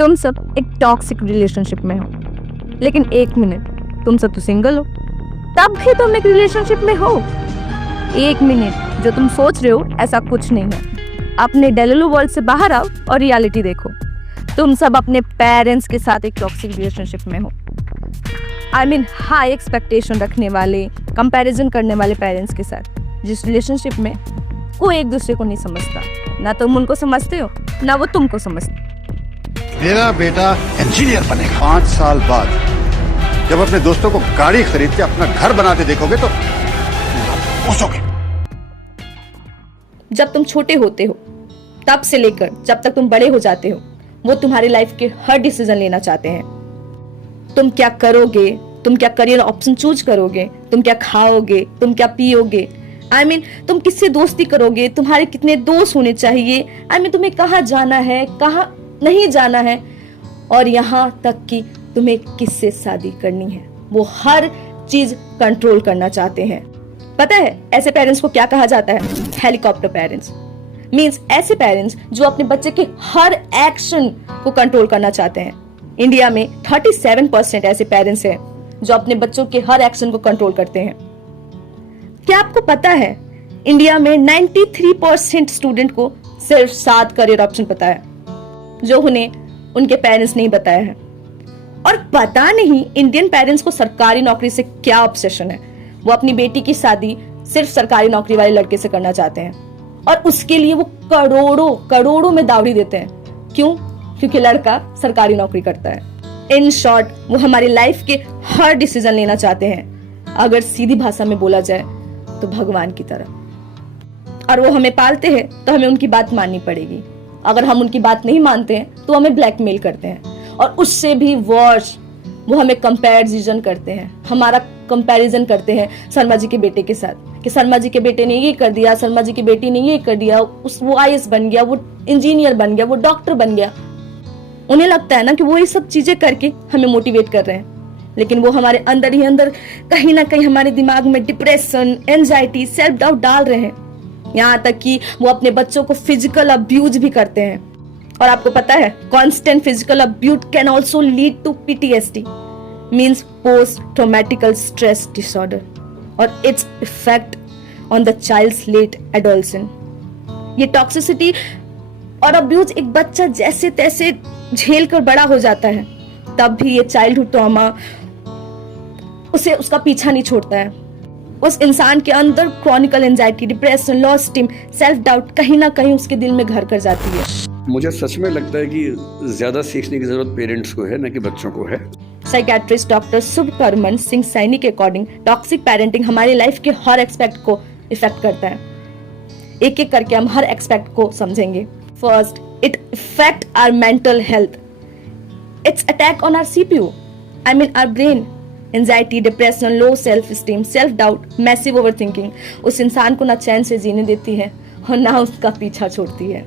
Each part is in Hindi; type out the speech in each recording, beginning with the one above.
तुम सब एक टॉक्सिक रिलेशनशिप में हो, लेकिन एक मिनट, तुम सब तो सिंगल हो, तब भी तुम एक रिलेशनशिप में हो। एक मिनट, जो तुम सोच रहे हो ऐसा कुछ नहीं है। अपने डेलुलु वर्ल्ड से बाहर आओ और रियलिटी देखो। तुम सब अपने पेरेंट्स के साथ एक टॉक्सिक रिलेशनशिप में हो। आई मीन हाई एक्सपेक्टेशन रखने वाले, कंपैरिजन करने वाले पेरेंट्स के साथ, जिस रिलेशनशिप में कोई एक दूसरे को नहीं समझता। ना तुम उनको समझते हो, ना वो तुमको समझते। मेरा बेटा इंजीनियर बनेगा। 5 साल बाद जब अपने दोस्तों को गाड़ी खरीद के अपना घर बनाते देखोगे तो पूछोगे। जब तुम छोटे होते हो तब से लेकर जब तक तुम बड़े हो जाते हो, वो तुम्हारी लाइफ के हर डिसीजन लेना चाहते हैं। तुम क्या करोगे, तुम क्या करियर ऑप्शन चूज करोगे, तुम क्या खाओगे, तुम क्या पियोगे, आई मीन तुम किससे दोस्ती करोगे, तुम्हारे कितने दोस्त होने चाहिए, आई मीन तुम्हें कहाँ जाना है, कहाँ नहीं जाना है, और यहाँ तक कि तुम्हें किससे शादी करनी है, वो हर चीज कंट्रोल करना चाहते हैं। पता है ऐसे पेरेंट्स को क्या कहा जाता है? Helicopter parents. मींस ऐसे पेरेंट्स जो अपने बच्चे के हर एक्शन को कंट्रोल करना चाहते हैं। इंडिया में 37% ऐसे पेरेंट्स हैं जो अपने बच्चों के हर एक्शन को कंट्रोल करते हैं। क्या आपको पता है इंडिया में 93% स्टूडेंट को सिर्फ 7 करियर ऑप्शन पता है जो उन्हें उनके पेरेंट्स नहीं बताया है। और पता नहीं इंडियन पेरेंट्स को सरकारी नौकरी से क्या ऑब्सेशन है। वो अपनी बेटी की शादी सिर्फ सरकारी नौकरी वाले लड़के से करना चाहते हैं और उसके लिए वो करोड़ों करोड़ों में दावड़ी देते हैं। क्यों? क्योंकि लड़का सरकारी नौकरी करता है। इन शॉर्ट, वो हमारी लाइफ के हर डिसीजन लेना चाहते हैं। अगर सीधी भाषा में बोला जाए तो भगवान की तरह। और वो हमें पालते हैं तो हमें उनकी बात माननी पड़ेगी। अगर हम उनकी बात नहीं मानते हैं तो हमें ब्लैकमेल करते हैं, और उससे भी वर्स वो हमें कंपैरिजन करते हैं। हमारा कंपैरिजन करते हैं शर्मा जी के बेटे के साथ कि शर्मा जी के बेटे ने ये कर दिया, शर्मा जी की बेटी ने ये कर दिया, वो आईएएस बन गया, वो इंजीनियर बन गया, वो डॉक्टर बन गया। उन्हें लगता है ना कि वो ये सब चीजें करके हमें मोटिवेट कर रहे हैं, लेकिन वो हमारे अंदर ही अंदर कहीं ना कहीं हमारे दिमाग में डिप्रेशन, एंजाइटी, सेल्फ डाउट डाल रहे हैं। यहाँ तक कि वो अपने बच्चों को फिजिकल अब्यूज भी करते हैं। और आपको पता है constant physical abuse can also lead to PTSD, means post traumatical stress disorder, और its effect on the child's late adolescent. ये टॉक्सिसिटी और अब्यूज एक बच्चा जैसे तैसे झेल कर बड़ा हो जाता है, तब भी ये चाइल्डहुड ट्रॉमा उसे उसका पीछा नहीं छोड़ता है। उस इंसान के अंदर Chronicle anxiety, depression, law steam, self doubt कहीं ना कहीं उसके दिल में घर कर जाती है। मुझे सच में लगता है कि ज्यादा सीखने की जरूरत पेरेंट्स को है, न कि बच्चों को है। साइकियाट्रिस्ट डॉक्टर सुब्रमण्यम सिंह सैनी के अकॉर्डिंग टॉक्सिक पेरेंटिंग हमारी लाइफ के हर एस्पेक्ट को इफेक्ट करता है। एक एक करके हम हर एस्पेक्ट को समझेंगे। First, it affect our mental health. It's attack on our CPU. I mean our brain. Anxiety, depression, low self-esteem, self-doubt, massive overthinking उस इंसान को ना चैन से जीने देती है और ना उसका पीछा छोड़ती है।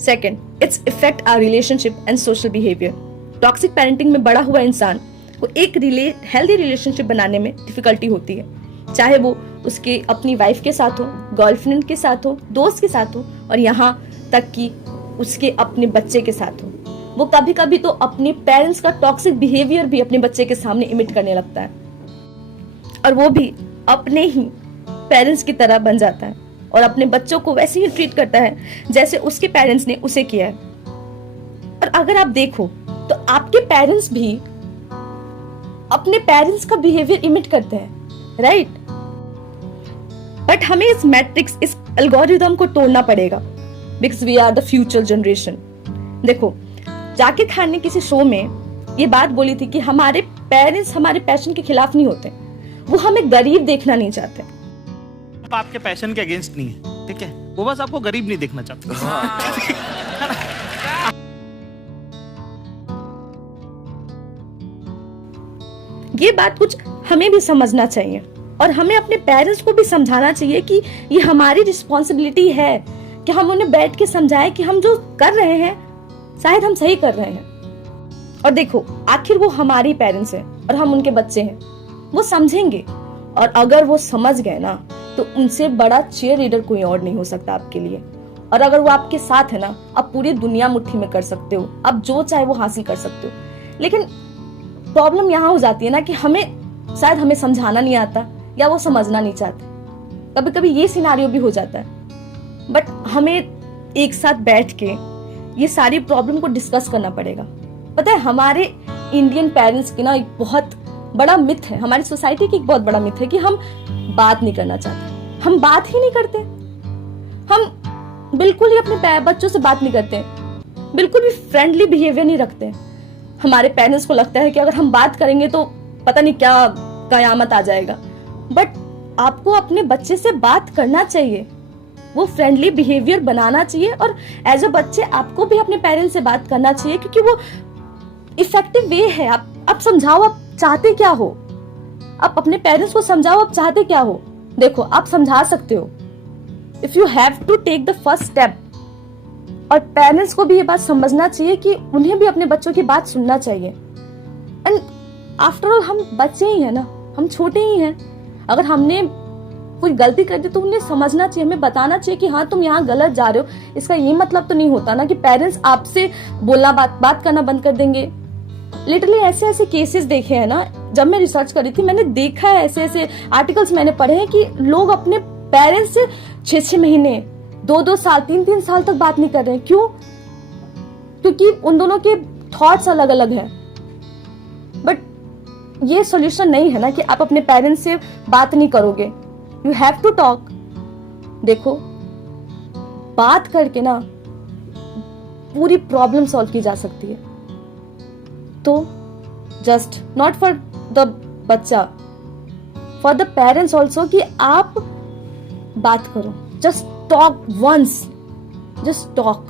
Second, it's affect our relationship and social behavior. Toxic parenting में बड़ा हुआ इंसान को एक हेल्दी रिलेशनशिप बनाने में डिफिकल्टी होती है, चाहे वो उसके अपनी वाइफ के साथ हो, गर्लफ्रेंड के साथ हो, दोस्त के साथ हो, और यहाँ तक कि उसके अपने बच्चे के साथ हो। वो कभी कभी तो अपने पेरेंट्स का टॉक्सिक बिहेवियर भी अपने बच्चे के सामने इमिट करने लगता है, और वो भी अपने ही पेरेंट्स की तरह बन जाता है और अपने बच्चों को वैसे ही ट्रीट करता है जैसे उसके पेरेंट्स ने उसे किया है। और अगर आप देखो तो आपके पेरेंट्स भी अपने पेरेंट्स का बिहेवियर इमिट करते हैं, राइट? बट हमें इस मैट्रिक्स, इस एल्गोरिथम को तोड़ना पड़ेगा, because we are the future generation. देखो, जाकिर खान ने किसी शो में ये बात बोली थी कि हमारे पेरेंट्स हमारे पैशन के खिलाफ नहीं होते, वो हमें गरीब देखना नहीं चाहते। आपके पैशन के अगेंस्ट नहीं है, ठीक है? वो बस आपको गरीब नहीं देखना चाहते। ये बात कुछ हमें भी समझना चाहिए और हमें अपने पेरेंट्स को भी समझाना चाहिए कि ये हमारी रिस्पॉन्सिबिलिटी है कि हम उन्हें बैठ के समझाएं कि हम जो कर रहे हैं शायद हम सही कर रहे हैं। और देखो, आखिर वो हमारी पेरेंट्स हैं और हम उनके बच्चे हैं, वो समझेंगे। और अगर वो समझ गए ना तो उनसे बड़ा चीयर लीडर कोई और नहीं हो सकता आपके लिए। और अगर वो आपके साथ है ना, आप पूरी दुनिया मुट्ठी में कर सकते हो, आप जो चाहे वो हासिल कर सकते हो। लेकिन प्रॉब्लम यहाँ हो जाती है ना कि शायद हमें समझाना नहीं आता या वो समझना नहीं चाहते। कभी कभी ये सिनारियो भी हो जाता है। बट हमें एक साथ बैठ के ये सारी प्रॉब्लम को डिस्कस करना पड़ेगा। पता है, हमारे इंडियन पेरेंट्स की ना एक बहुत बड़ा मिथ है, हमारी सोसाइटी की एक बहुत बड़ा मिथ है कि हम बात नहीं करना चाहते। हम बात ही नहीं करते, हम बिल्कुल ही अपने बच्चों से बात नहीं करते, बिल्कुल भी फ्रेंडली बिहेवियर नहीं रखते। हमारे पेरेंट्स को लगता है कि अगर हम बात करेंगे तो पता नहीं क्या कयामत आ जाएगा। बट आपको अपने बच्चे से बात करना चाहिए, वो फ्रेंडली बिहेवियर बनाना चाहिए, और एज अ बच्चे आपको भी अपने पेरेंट्स से बात करना चाहिए, क्योंकि वो इफेक्टिव वे है। आप समझाओ आप चाहते क्या हो, आप अपने पेरेंट्स को समझाओ आप चाहते क्या हो। देखो, आप समझा सकते हो, if you have to take the first step. और पेरेंट्स को भी ये बात समझना चाहिए कि उन्हें भी अपने बच्चों की बात सुनना चाहिए। एंड आफ्टर ऑल हम बच्चे ही हैं ना, हम छोटे ही हैं। अगर हमने कोई गलती कर दी तो उन्हें समझना चाहिए, हमें बताना चाहिए कि हाँ तुम यहाँ गलत जा रहे हो। इसका ये मतलब तो नहीं होता ना कि पेरेंट्स आपसे बोलना बात करना बंद कर देंगे। लिटरली ऐसे केसेस देखे हैं ना, जब मैं रिसर्च कर रही थी मैंने देखा है, ऐसे आर्टिकल्स मैंने पढ़े हैं कि लोग अपने पेरेंट्स से 6-6 महीने 2-2 साल 3-3 साल तक बात नहीं कर रहे हैं। क्यों? क्योंकि उन दोनों के थॉट्स अलग अलग हैं। बट ये सॉल्यूशन नहीं है ना कि आप अपने पेरेंट्स से बात नहीं करोगे। You have to talk. देखो, बात करके ना पूरी प्रॉब्लम सॉल्व की जा सकती है। तो जस्ट नॉट फॉर द बच्चा, फॉर द पेरेंट्स ऑल्सो, कि आप बात करो। Just talk once, just talk.